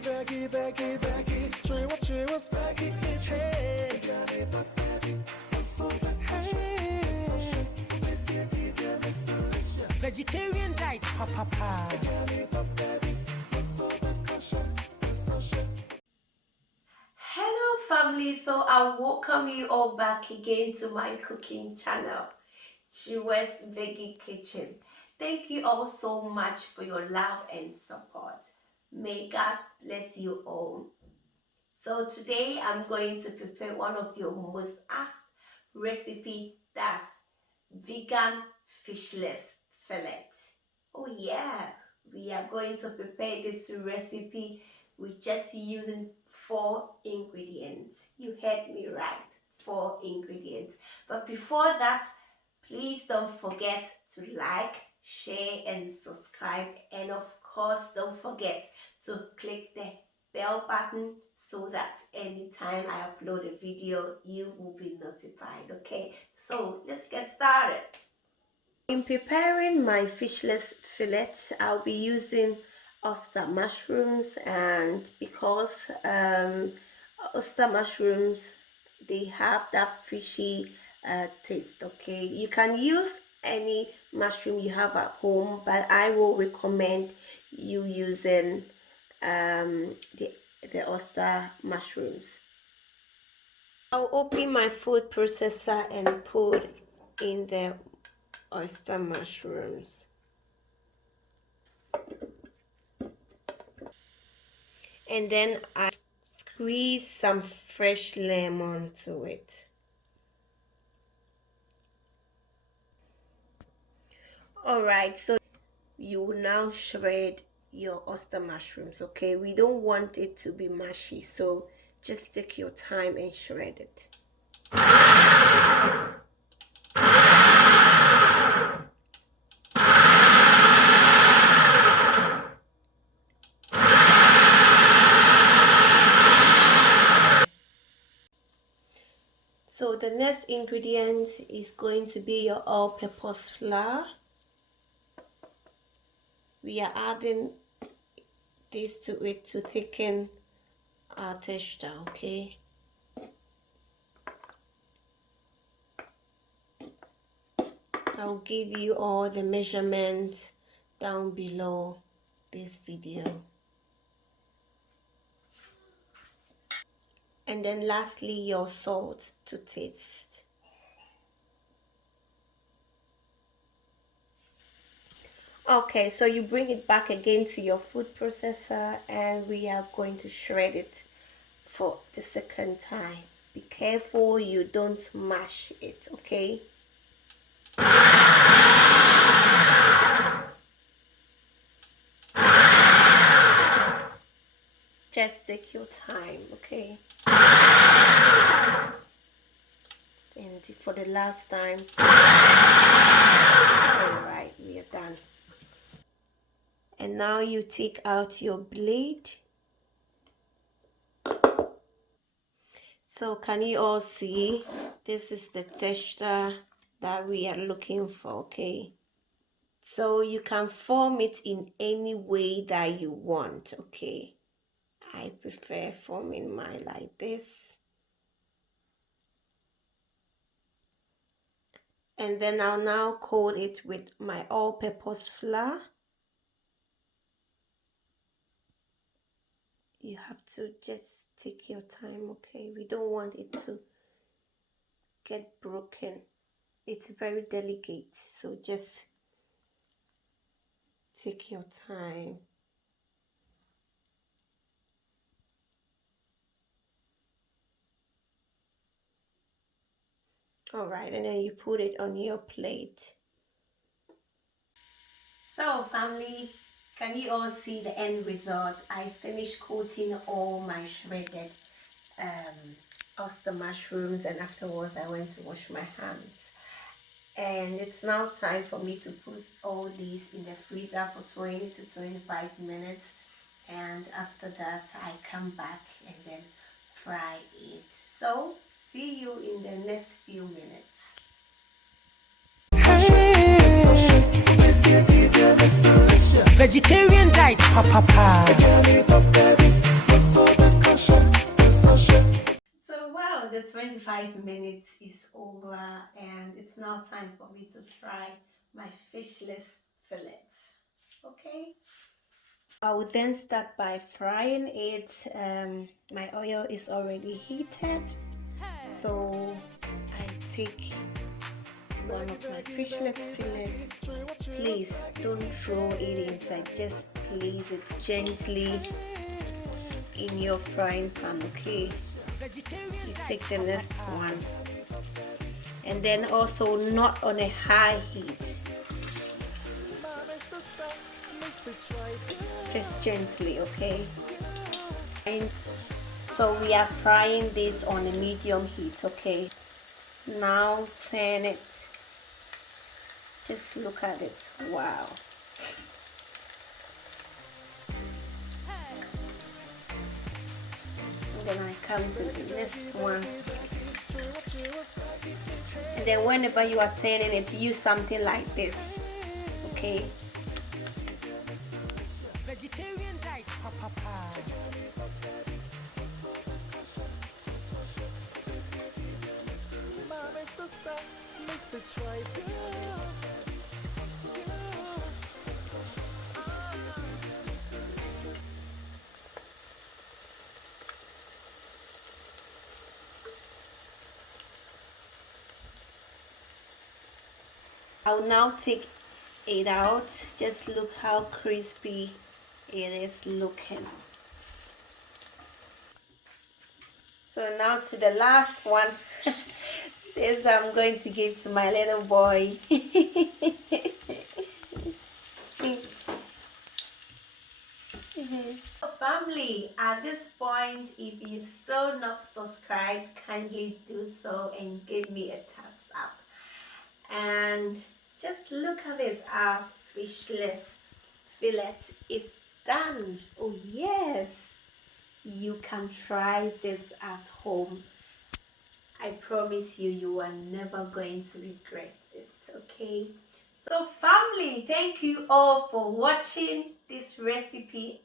Veggie. Kyerewaa, Veggie kitchen. Vegetarian diet, papa. Hello family, so I welcome you all back again to my cooking channel, Kyerewaa's Veggie Kitchen. Thank you all so much for your love and support. May God bless you all. So today I'm going to prepare one of your most asked recipe, that's vegan fishless fillet. Oh yeah, we are going to prepare this recipe with just using 4 ingredients. You heard me right, 4 ingredients. But before that, please don't forget to like, share and subscribe, and of course don't forget to click the bell button so that anytime I upload a video you will be notified. Okay, so let's get started. In preparing my fishless fillet, I'll be using oyster mushrooms, and because oyster mushrooms, they have that fishy taste. Okay, you can use any mushroom you have at home, but I will recommend you using the oyster mushrooms. I'll open my food processor and put in the oyster mushrooms. And then I squeeze some fresh lemon to it. Alright, so you will now shred your oyster mushrooms. Okay, we don't want it to be mushy, so just take your time and shred it. So the next ingredient is going to be your all-purpose flour. We are adding this to it to thicken our texture, okay? I'll give you all the measurements down below this video. And then lastly, your salt to taste. Okay, so you bring it back again to your food processor and we are going to shred it for the second time. Be careful you don't mash it, okay? Just take your time, okay? And for the last time. Alright, we are done. And now you take out your blade. So can you all see? This is the texture that we are looking for, okay? So you can form it in any way that you want, okay? I prefer forming mine like this. And then I'll now coat it with my all-purpose flour. You have to just take your time, okay? We don't want it to get broken. It's very delicate, so just take your time. Alright, and then you put it on your plate. So family, can you all see the end result? I finished coating all my shredded oyster mushrooms, and afterwards I went to wash my hands. And it's now time for me to put all these in the freezer for 20 to 25 minutes. And after that I come back and then fry it. So see you in the next few minutes. Vegetarian diet, papa. So wow, the 25 minutes is over and it's now time for me to fry my fishless fillets. Okay, I will then start by frying it. My oil is already heated, so I take one of my fishless fillet. Please don't throw it inside, just place it gently in your frying pan. Okay, you take the next one, and then also not on a high heat, just gently. Okay, and so we are frying this on a medium heat. Okay, now turn it. Just look at it. Wow. And then I come to the next one. And then whenever you are turning it, use something like this. Okay. Vegetarian diet, papa. I'll now take it out. Just look how crispy it is looking. So now to the last one. This I'm going to give to my little boy. Family, at this point, if you've still not subscribed, kindly do so and give me a thumbs up. And just look at it, our fishless fillet is done. Oh yes, you can try this at home. I promise you, you are never going to regret it. Okay, so family, thank you all for watching this recipe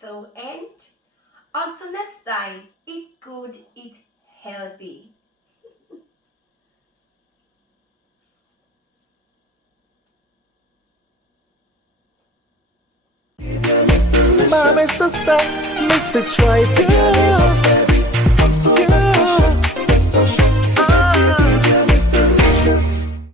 till end. Until next time, eat good, eat healthy. My sister, miss it right, girl.